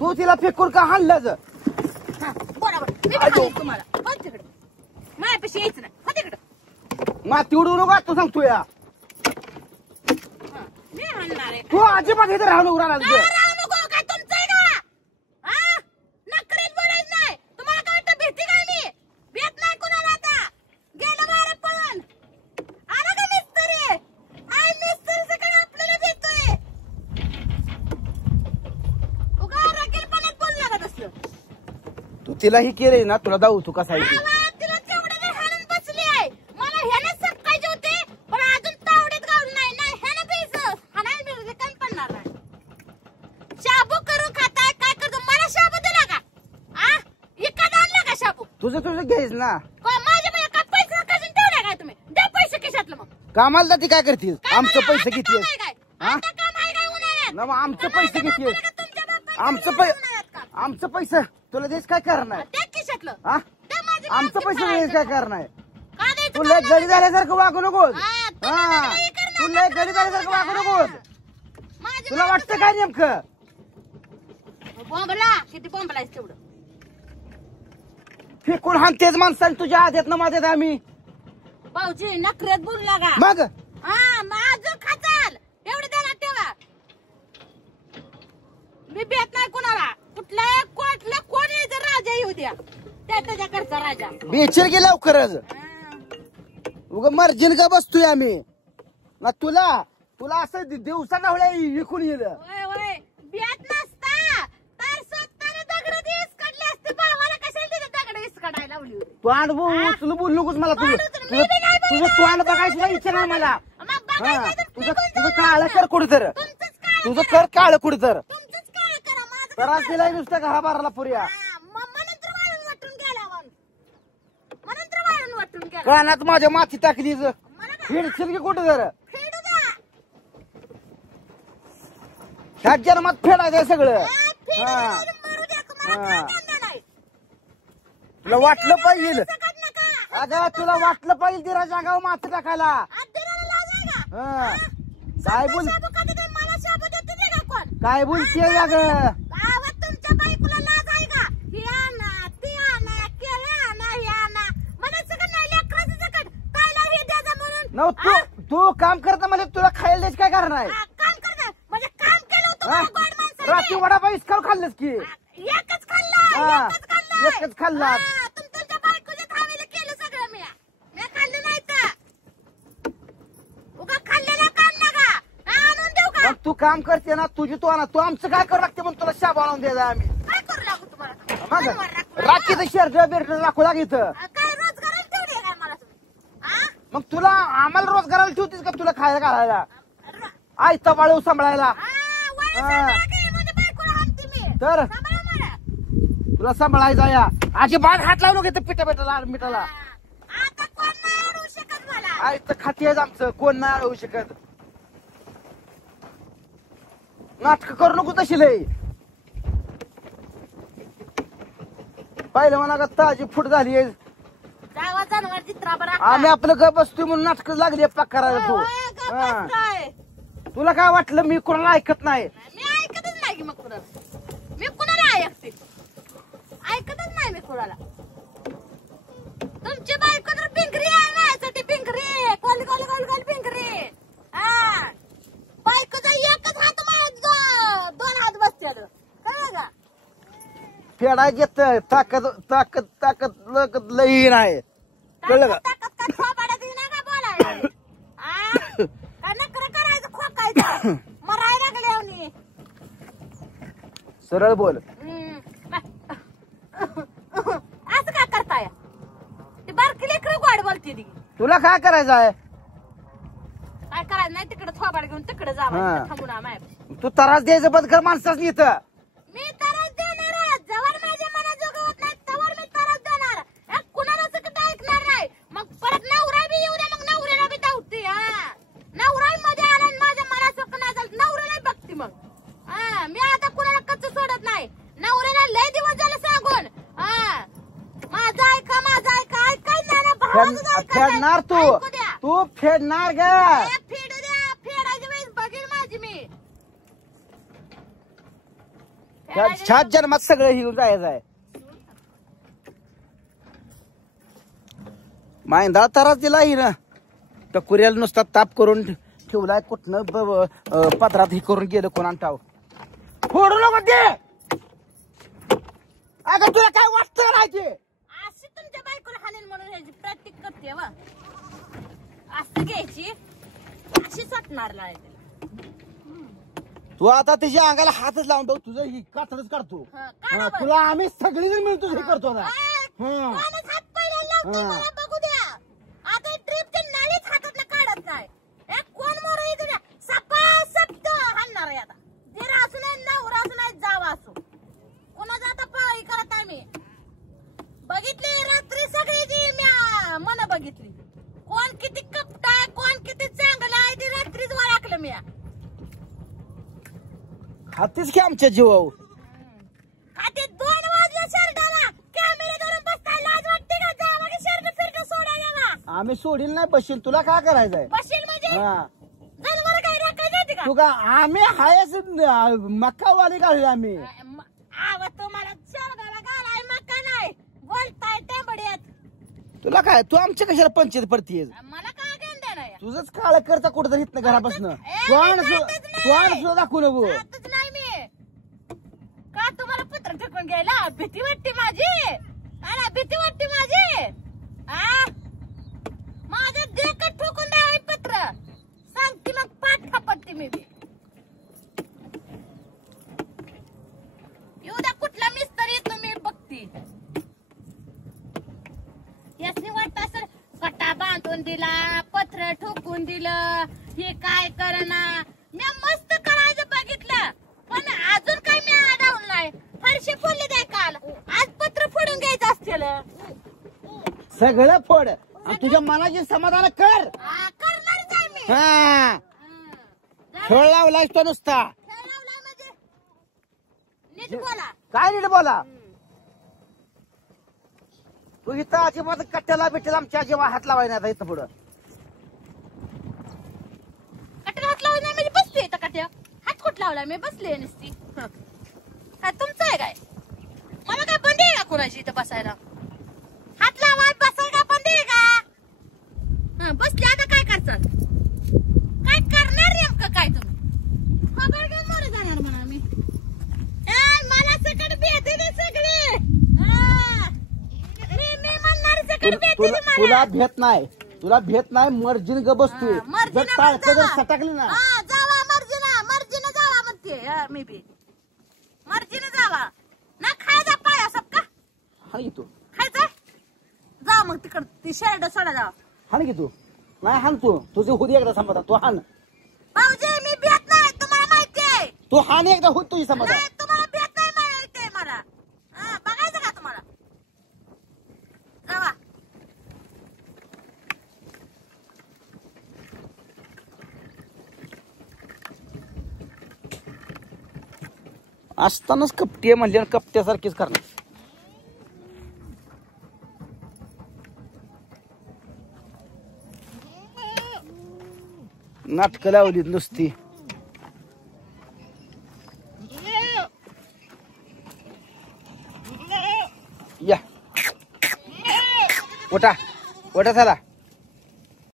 तू तिला फेकून का हाणलंच? बरोबर मी हाणेन तुम्हाला. हो तिकडे माझ्यापाशी यायचं नाही. हो तिकडे माती उडवू नको तू सांगतो या. मी हाणणार आहे. तू अजिबात इथे राहू नको राहणार राहू नको. काय तुमचं आहे का? नखरेत बोलायचं नाही. तुम्हाला काय वाटतं भीती काय मी? भेट नाही कुणाला आता. गेलं बाहेर पळून. आला का मिस्त्री? आय मिस्त्री सगळं आपल्याला भेटतोय. उगा रगेलपणात बोलू लागत असलं. तू तिला ही केलंय ना तुला दाऊ तू कसा आहे तिला तेवढं हाणून बसली आहे. मला ह्याने सकाळचे होते पण अजून तावडीत गावलं नाही. नाही ह्यानं बेस हाणायला मिळते कमी पडणार नाही. शाबू करून खाताय काय करतो? मला शाबू दिला का? इकडे आणला का शाबू? तुझं घ्यायच ना. माझ्या काय पैसे कजून ठेवला काय तुम्ही? द्या पैसे खिशातलं मग. कामाला जाती काय करतील? आमचं पैसे घेतले. आता काम आहे काय उन्हाळ्यात? ना मग आमचं पैसे घेतले. तुमच्या बापाचं आमचं पैसे तुला देश काय करणार? त्या खिशातलं हा त्या माझ्या आमचं पैसे देश काय करणार? का द्यायचं? तुला गडी झाल्यासारखं वागू नकोस. तुम्हाला हा नाही करणार. तुला गडी झाल्यासारखं वागू नकोस. माझ्या तुला वाटतं काय नेमकं? बॉम्बला किती बॉम्बलायच तेवढं. फेकून हाणतेच माणसाने तुझ्या आद्यात न माझ्यात आम्ही. भाऊजी नखरेत बोलू लागा. मग माझं खाचाल एवढं द्याला ठेवा. मी भेट नाही कुणाला. कुठल्या कोण यायचं राजा येऊ द्या. त्याच्याकडचा राजा बेचर गे लवकरच. उग मर्जीन का बसतोय आम्ही ना. तुला असं दिवसा नवळ्या विकून येलं. होय होय भेट नसता तर स्वतःने दगड इसकडले असते. भावाला कशाला तिथे दगड इसकडायला लावली होती. तू अनुभव उचलू बोलू नकोस मला. तुझं तोंड बघायचं नाही इच्छा नाही मला. तुझं काळ कर कुठे तर. तुझं कर काळ कुठे तर. त्रास दिलाय नुसतं घराबाराला पुऱ्या. कानात माझ्या माती टाकली. फेडशील की कुठे तर. ह्या जन्मात फेडायचं सगळं. तुला वाटलं पाहिजे. अगं तुला वाटलं पाहिजे तिला जागाव माती टाकायला. काय बोल काय बोलते अगं? तुमच्या बायकोला लाज आहे का? ही आणा ती आणा केलं आणा हे आणा म्हणायचं का नाही? लेकराचं सकट कायला हे द्यायचं म्हणून. तू काम करता म्हणजे तुला खायला द्यायचं काय करणार? काम करणार म्हणजे काम केलं होतं गोड माणसाने. रात्री वडापाव इसकाव खाल्लंच की. एकच खाल्ला. एकच खाल्ला. तुमच्या बायकोच्या खावीला केलं सगळं. मी खाल्लं नाही तर उगा खाल्लेलं काम नका. आणून देऊ का? तू काम करते ना तुझी तू आणा. तू आमचं काय करू लागते म्हणून तुला शाबा आणून द्यायचा आम्ही. काय करू लागू तुम्हाला? मग रात्रीचं शेर बेर राखू लागित. काय रोजगाराला तेवढी काय मला तुम्ही? मग तुला आम्हाला रोजगाराला ठेवतीस का तुला खायला घालायला? आयतं बाळू सांभाळायला. तर तुला सांभाळायचा या. अजिबात हात लावू नको पिठा पिठाला मिठाला. आता कोण नाही अडवू शकत मला. आयतं खाती आहे आमचं. कोण नाही अडवू शकत. नाटक करू नको तशी लय. पाहिलं म्हणा का ताजी फूट झाली. जावा जनावर चित्रा बरा. आम्ही आपलं गप बसतोय म्हणून नाटक लागली पाक करायला. तू तुला काय वाटलं मी कोणाला ऐकत नाही? मी ऐकतच नाही की. मग कुणाला मी कुणाला ऐकते? ऐकतच नाही मी कुणाला. तुमची बायको तर पिंगरी आहे माझ्यासाठी. पिंगरी कोल कोल कोल कोल पिंगरी. बायकोचा एकच हात माझ्या दोन हात बसत्याल. कळलं का? फेडाय घेत ताकद ताकद ताकद लगत लई नाही. कळलं का? ताकद काय खोपाड्यात येऊ नका बोलायला. काय नकर करायचं खोकायचं. मरायला लागले. सरळ बोल. असं का करताय? ती बारकी लेकरं गोड बोलते ती. तुला काय करायचं आहे? काय करायचं नाही. तिकडे थोबाड घेऊन तिकडे जावं. थांबून माय तू त्रास द्यायचं बंद कर माणसाच इथं. मी त्रास देणार. जवळ माझ्या मनात जोगवत नाही तवर मी त्रास देणार. कुणाला सकट ऐकणार नाही. मग परत नवरा बी येऊ द्या. मग नवऱ्याला बी धावते. नवरा मध्ये आला आणि माझ्या मनात सोक नाही झालं. नवऱ्याला बघते मग. मी आता कुणाला कच्च सोडत नाही. नवऱ्याला लय दिवस झालं सांगून. माझा ऐका माझा ऐका ऐकाय नाही. फेडणार तू फेडणार ग. फेडू द्या. फेडायची वेळेस बघेल माझी मी. ह्या जन्मात सगळं घेऊन जायचं आहे. मायंदा त्रास दिला हिनं टकुऱ्याला नुसता ताप करून ठेवलाय. कुठनं पदरात हे करून गेलं कोणा ठाव. फोडू नको ते. अगं तुला काय वाटतं नाही ते. अशी तुमच्या बायकोला हाणेल म्हणून ह्याची प्रॅक्टिस करते वा. असं घ्यायची अशी सटणार नाही तिला. तू आता तिच्या अंगाला हातच लावून बघ. तुझं ही कातडच काढतो. तुला आम्ही सगळीजण मिळतो हे करतो ना. कोणच हात पहिला लावतो मला बघू द्या. आता ट्रिपच्या नालीच हातातला काढत नाही. कोण मोर येतो सपा सप्त हाणणार आहे आता. धीर असू नाही नवरा असू नाही जावा असू. कोणाचा आता पाळी करत आम्ही बघितली रात्री सगळी जी मी मन बघितली. कोण किती कपट आहे कोण किती चांगलं आहे ते रात्रीच ओळखलं मी. हातीच की आमच्या जीवावर. आता 2 वाजल्या शर्टाला कॅमेरे धरून बसताय लाज वाटते का. जावा की शर्ट फिरट सोडायला. आम्ही सोडील नाही बसशील. तुला काय करायचंय. बसशील म्हणजे जनावर काय राखायचं का. तू का आम्ही हायच मक्कावाली घालू आम्ही. आव तुम्हाला शर्टाला घालाय मक्का नाही बोलताय टेंबड्यात. तुला काय तू आमच्या कशाला पंचायत पडतीये. मला काय घेऊन देणार. तुझंच काळ करता कुठं इथनं घरापासून. सुद्धा दाखवू नको. जातच नाही मी का. तुम्हाला पत्र ठेकून घ्यायला भीती वाटते माझी. भीती वाटते माझी. माझ्या देखत ठोकून द्यावे पत्र सांगते मग पाठ थापटते मी बी. एवढा कुठला मिस्त्री तुम्ही बघती. यासनी वाटत असं कटा बांधून दिला पत्र ठोकून दिलं हे काय करना. मी मस्त करायचं बघितलं पण अजून काय मी आढळून नाही. फरशी फोडली द्या काल आज पत्र फोडून घ्यायचं असतील. सगळं फोड आणि तुझ्या मनाची समाधान कर. करणारच आहे मी. हा खेळ लावलाय तो नुसता. खेळ लावलाय म्हणजे नीट बोला. काय नीट बोला. तू इथं अजिबात कट्ट्याला भेटेल आमच्या अजिबात हात लावायला नाही इथं पुढं. कट्याला हात लावायला नाही म्हणजे बसते इथं कट्या. हात कुठ लावलाय मी बसले नसती. काय तुमचं आहे काय. मला काय बंदी आहे का कोणाची इथं बसायला. हात लावाय बसाय का बंदी आहे का. बसले आता काय करतात. काय करणार नेमकं काय तुम्ही. खबर घेऊन मोरे जाणार म्हणा मी. मला सकट भेटे दे सगळे. मी म्हणणार सकट भेटे दे मला. तुला भेट नाही. तुला भेट नाही. मर्जीन ग बसतोय. जर टाळकं जर सटकली ना. जावा मर्जीनं जावा म्हणते मी बी. मर्जीनं जावा ना खायचा पाया सबका. हाण की तू. खायचा जा मग तिकड ती शर्ट सोडा जावा. हाण की तू. नाही हाण तू. तुझे होती एकदा समाधान. तू हाण. भाऊजी मी भेट नाही तुम्हाला माहिती आहे. तू हाण एकदा होत तुझी समाधान. नाही तुम्हाला भेट नाही माहिती आहे मला. बघायचं का तुम्हाला. जावा. असतानाच कपटी म्हणले कपट्यासारखीच करणार. नाटकं लावलीत नुसती. या उठा उठा चला.